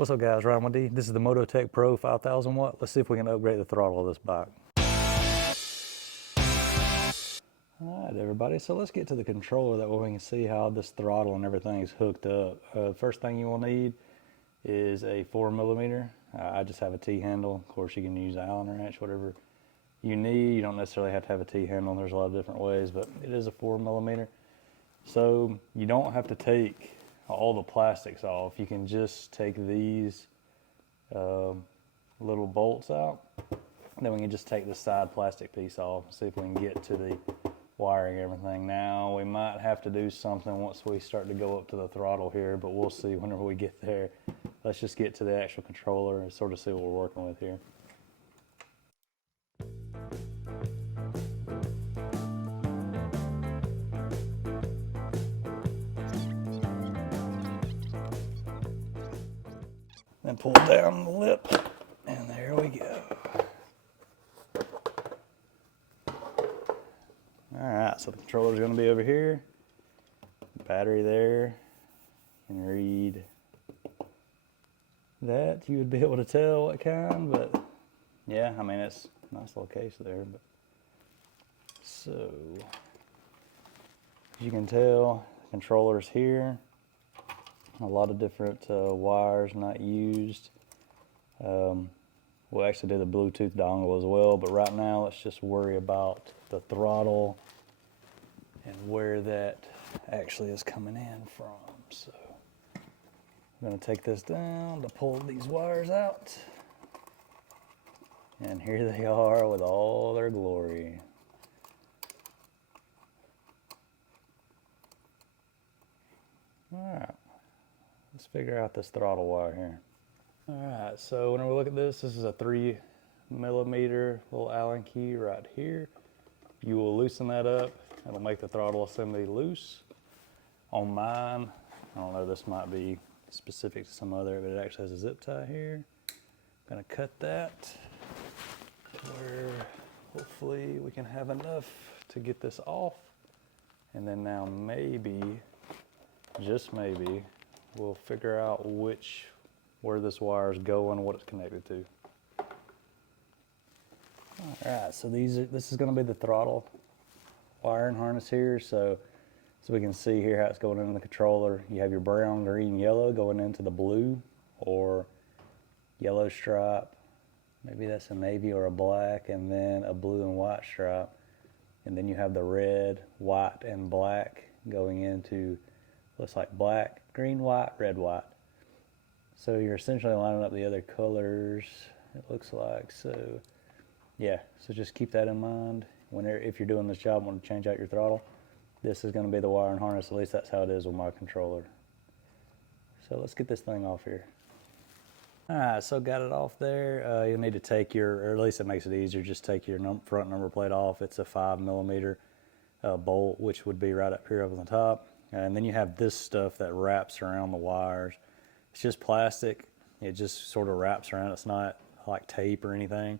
What's up guys, Ryan with D. This is the Mototec Pro 5000 watt. Let's see if we can upgrade the throttle of this bike. Alright everybody, so let's get to the controller, that way we can see how this throttle and everything is hooked up. First thing you will need is a 4mm. I just have a T-handle. Of course you can use an Allen wrench, whatever you need. You don't necessarily have to have a T-handle, there's a lot of different ways, but it is a 4mm. So you don't have to take all the plastics off. You can just take these little bolts out. Then we can just take the side plastic piece off and see if we can get to the wiring and everything. Now we might have to do something once we start to go up to the throttle here, but we'll see whenever we get there. Let's just get to the actual controller and sort of see what we're working with here. Then pull down the lip, and there we go. Alright, so the controller is going to be over here. Battery there. You can read that. You would be able to tell what kind, but yeah, I mean, it's a nice little case there. But so, as you can tell, the controller's here. A lot of different wires not used. We'll actually do the Bluetooth dongle as well, but right now let's just worry about the throttle and where that actually is coming in from. So I'm going to take this down to pull these wires out, and here they are with all their glory. All right. Let's figure out this throttle wire here. Alright, so when we look at this, this is a 3mm little Allen key right here. You will loosen that up. It'll make the throttle assembly loose. On mine, I don't know, this might be specific to some other, but it actually has a zip tie here. I'm going to cut that to where hopefully we can have enough to get this off. And then now maybe, just maybe, we'll figure out where this wire is going, what it's connected to. Alright, so this is going to be the throttle wiring harness here. So we can see here how it's going into the controller. You have your brown, green, yellow going into the blue or yellow stripe. Maybe that's a navy or a black, and then a blue and white stripe. And then you have the red, white, and black going into, looks like black, green, white, red, white. So you're essentially lining up the other colors, it looks like. So yeah, so just keep that in mind. If you're doing this job and want to change out your throttle, this is going to be the wire and harness. At least that's how it is with my controller. So let's get this thing off here. Alright, so got it off there. You'll need to take or at least it makes it easier, just take your front number plate off. It's a 5mm bolt, which would be right up here up on the top. And then you have this stuff that wraps around the wires. It's just plastic. It just sort of wraps around. It's not like tape or anything,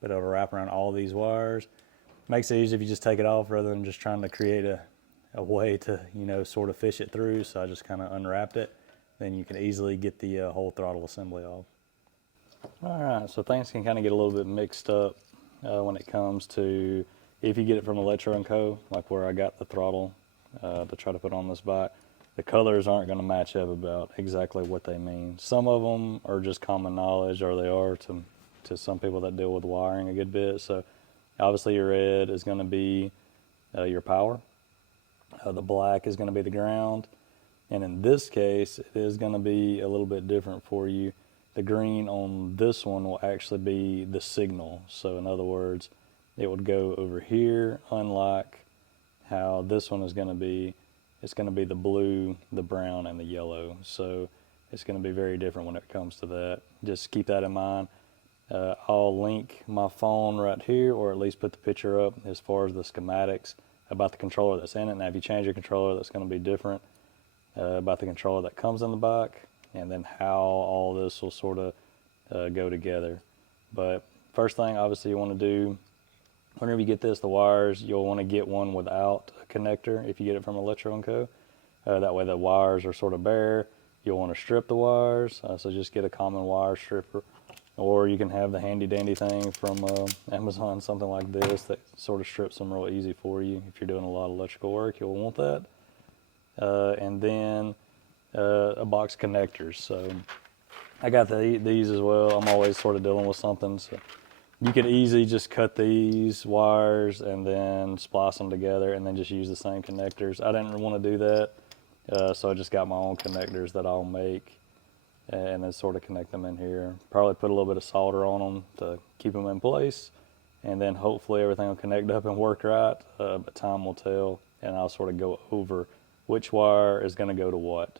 but it'll wrap around all these wires. Makes it easy if you just take it off rather than just trying to create a way to, sort of fish it through. So I just kind of unwrapped it. Then you can easily get the whole throttle assembly off. All right, so things can kind of get a little bit mixed up when it comes to, if you get it from Electro and Co, like where I got the throttle to try to put on this bike, the colors aren't going to match up about exactly what they mean. Some of them are just common knowledge, or they are to some people that deal with wiring a good bit. So obviously your red is going to be your power. The black is going to be the ground. And in this case, it is going to be a little bit different for you. The green on this one will actually be the signal. So in other words, it would go over here, unlike how this one is going to be. It's going to be the blue, the brown, and the yellow. So it's going to be very different when it comes to that. Just keep that in mind. I'll link my phone right here, or at least put the picture up as far as the schematics about the controller that's in it. Now if you change your controller, that's going to be different about the controller that comes in the bike, and then how all this will sort of go together. But first thing obviously you want to do, whenever you get this, the wires, you'll want to get one without a connector if you get it from Electro and Co. That way the wires are sort of bare. you'll want to strip the wires. So just get a common wire stripper, or you can have the handy dandy thing from Amazon, something like this that sort of strips them real easy for you. If you're doing a lot of electrical work, you'll want that. And then a box of connectors. So I got these as well. I'm always sort of dealing with something. So you could easily just cut these wires and then splice them together and then just use the same connectors. I didn't want to do that, so I just got my own connectors that I'll make and then sort of connect them in here. Probably put a little bit of solder on them to keep them in place, and then hopefully everything will connect up and work right, but time will tell, and I'll sort of go over which wire is going to go to what.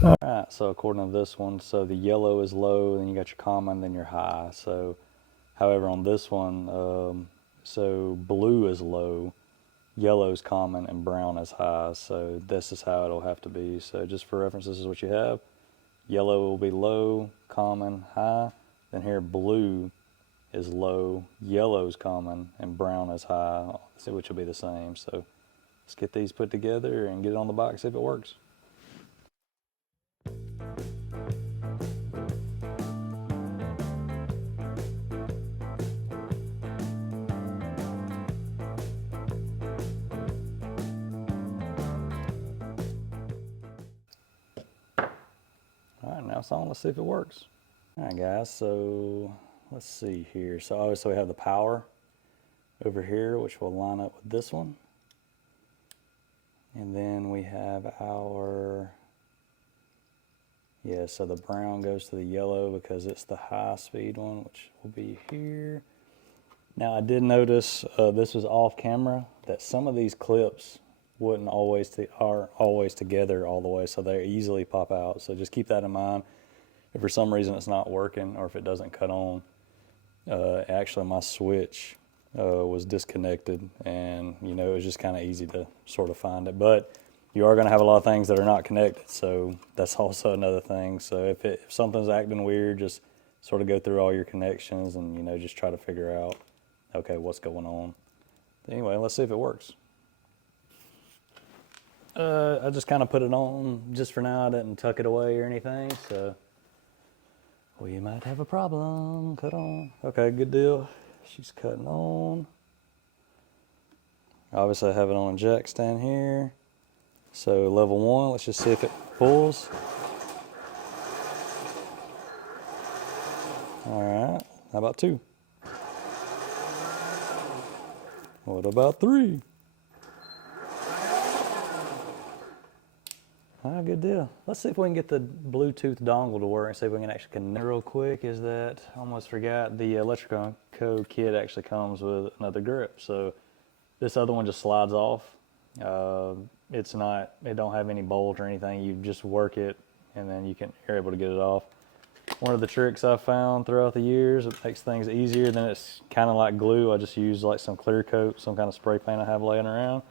Alright, so according to this one, so the yellow is low, then you got your common, then your high. So, however, on this one, so blue is low, yellow is common, and brown is high. So this is how it'll have to be. So just for reference, this is what you have. Yellow will be low, common, high. Then here blue is low, yellow is common, and brown is high, which will be the same. So let's get these put together and get it on the box, see if it works. Alright, now it's on. Let's see if it works. Alright guys, so let's see here. So obviously we have the power over here, which will line up with this one. And then we have our, yeah, so the brown goes to the yellow because it's the high speed one, which will be here. Now I did notice, this was off camera, that some of these clips aren't always together all the way, so they easily pop out. So just keep that in mind. If for some reason it's not working or if it doesn't cut on, actually my switch was disconnected, and you know, it was just kind of easy to sort of find it. But you are going to have a lot of things that are not connected, so that's also another thing. So if something's acting weird, just sort of go through all your connections and, you know, just try to figure out, okay, what's going on. Anyway, let's see if it works. I just kind of put it on just for now. I didn't tuck it away or anything, so we might have a problem. Cut on. Okay, good deal. She's cutting on. Obviously I have it on a jack stand here. So level 1, let's just see if it pulls. Alright, how about 2? What about 3? Alright, good deal. Let's see if we can get the Bluetooth dongle to work and see if we can actually connect. Real quick is that, I almost forgot, the Electro and Co kit actually comes with another grip. So this other one just slides off. It don't have any bolt or anything. You just work it and then you're able to get it off. One of the tricks I've found throughout the years, it makes things easier. Then it's kind of like glue. I just use like some clear coat, some kind of spray paint I have laying around.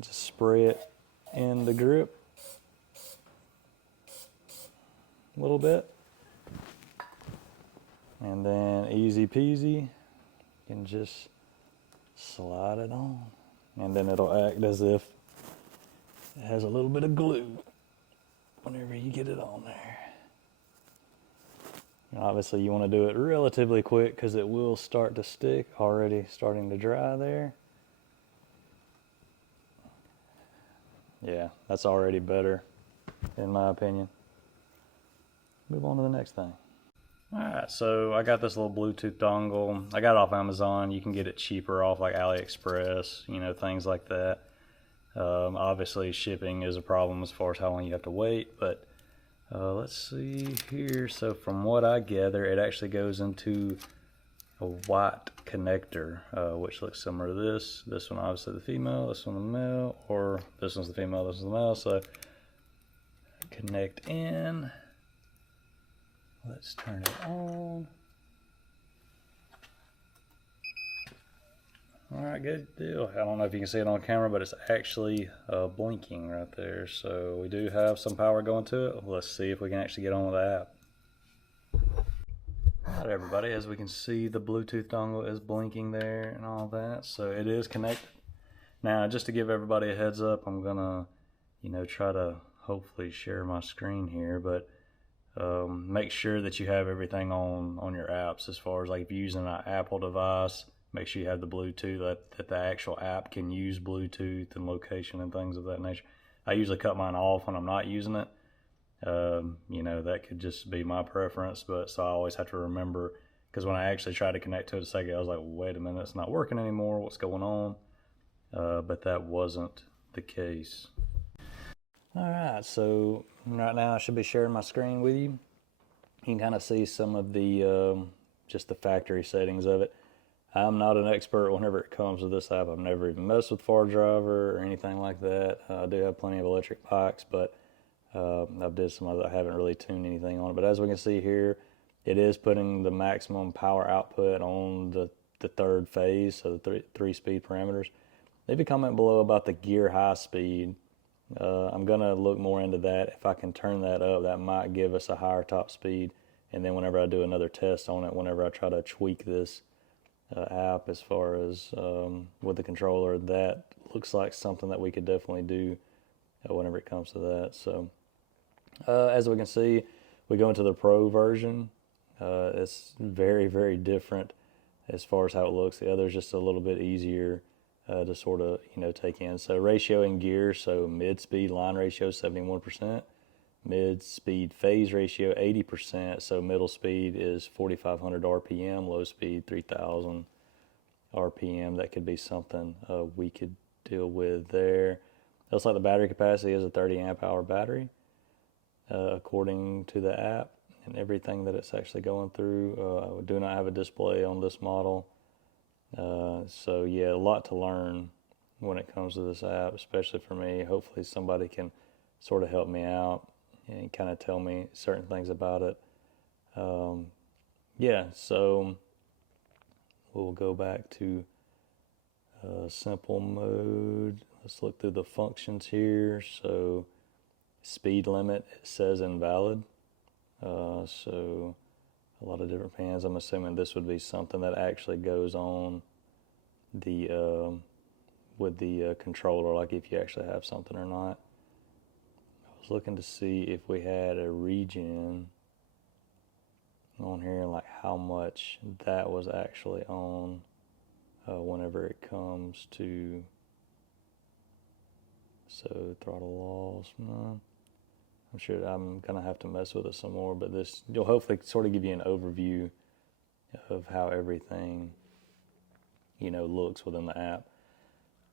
Just spray it in the grip a little bit. And then easy peasy, you can just slide it on. And then it'll act as if it has a little bit of glue whenever you get it on there. Obviously you want to do it relatively quick because it will start to stick. Already starting to dry there. Yeah, that's already better in my opinion. Move on to the next thing. Alright, so I got this little Bluetooth dongle. I got it off Amazon. You can get it cheaper off like AliExpress, you know, things like that. Obviously shipping is a problem as far as how long you have to wait, but let's see here. So from what I gather, it actually goes into a white connector, which looks similar to this. This one obviously the female, this one the male, or this one's the female, this one's the male. So connect in. Let's turn it on. Alright, good deal. I don't know if you can see it on camera, but it's actually blinking right there. So we do have some power going to it. Let's see if we can actually get on with the app. Alright everybody, as we can see, the Bluetooth dongle is blinking there and all that. So it is connected. Now, just to give everybody a heads up, I'm gonna, try to hopefully share my screen here, but make sure that you have everything on your apps. As far as like if you're using an Apple device, make sure you have the Bluetooth, that the actual app can use Bluetooth and location and things of that nature. I usually cut mine off when I'm not using it. That could just be my preference, but so I always have to remember, because when I actually tried to connect to it a second, I was like, wait a minute, it's not working anymore, what's going on? But that wasn't the case. Alright, so right now I should be sharing my screen with you. You can kind of see some of the just the factory settings of it. I'm not an expert whenever it comes to this app. I've never even messed with Far Driver or anything like that. I do have plenty of electric bikes, but I've did some other, I haven't really tuned anything on it. But as we can see here, it is putting the maximum power output on the third phase, so the three speed parameters. Leave a comment below about the gear high speed. I'm gonna look more into that. If I can turn that up, that might give us a higher top speed. And then whenever I do another test on it, whenever I try to tweak this app as far as with the controller, that looks like something that we could definitely do whenever it comes to that. So as we can see, we go into the Pro version. It's very, very different as far as how it looks. The other is just a little bit easier to sort of take in. So ratio in gear, so mid speed line ratio 71%, mid speed phase ratio 80%, so middle speed is 4,500 RPM, low speed 3,000 RPM. That could be something we could deal with there. Looks like the battery capacity is a 30 amp hour battery according to the app and everything that it's actually going through. I do not have a display on this model. So yeah, a lot to learn when it comes to this app, especially for me. Hopefully somebody can sort of help me out and kind of tell me certain things about it. Yeah, so we'll go back to simple mode. Let's look through the functions here. So speed limit, it says invalid. So a lot of different fans. I'm assuming this would be something that actually goes on the with the controller, like if you actually have something or not. I was looking to see if we had a regen on here and like how much that was actually on whenever it comes to throttle loss. No. I'm sure I'm gonna have to mess with it some more, but this will hopefully sort of give you an overview of how everything looks within the app.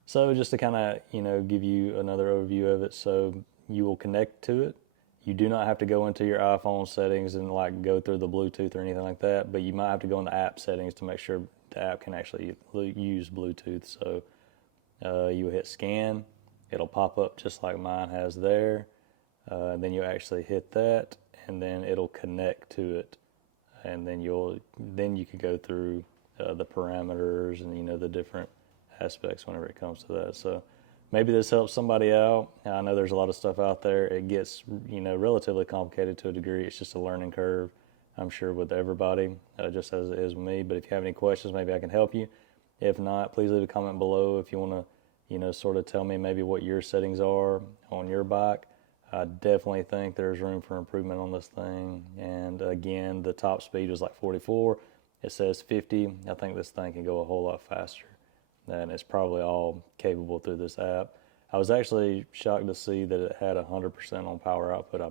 So just to kind of give you another overview of it, so you will connect to it. You do not have to go into your iPhone settings and like go through the Bluetooth or anything like that, but you might have to go in the app settings to make sure the app can actually use Bluetooth. So you hit scan, it'll pop up just like mine has there. Then you actually hit that, and then it'll connect to it, and then you can go through the parameters and the different aspects whenever it comes to that. So maybe this helps somebody out. I know there's a lot of stuff out there. It gets relatively complicated to a degree. It's just a learning curve, I'm sure, with everybody, just as it is with me. But if you have any questions, maybe I can help you. If not, please leave a comment below if you want to sort of tell me maybe what your settings are on your bike. I definitely think there's room for improvement on this thing. And again, the top speed was like 44. It says 50. I think this thing can go a whole lot faster. And it's probably all capable through this app. I was actually shocked to see that it had 100% on power output.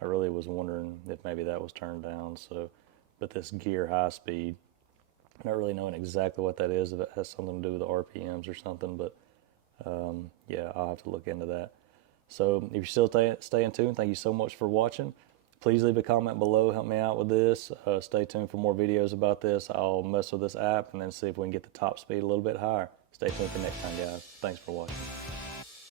I really was wondering if maybe that was turned down. So, but this gear high speed, not really knowing exactly what that is, if it has something to do with the RPMs or something, but yeah, I'll have to look into that. So if you're still staying tuned, thank you so much for watching. Please leave a comment below, help me out with this. Stay tuned for more videos about this. I'll mess with this app and then see if we can get the top speed a little bit higher. Stay tuned for next time, guys. Thanks for watching.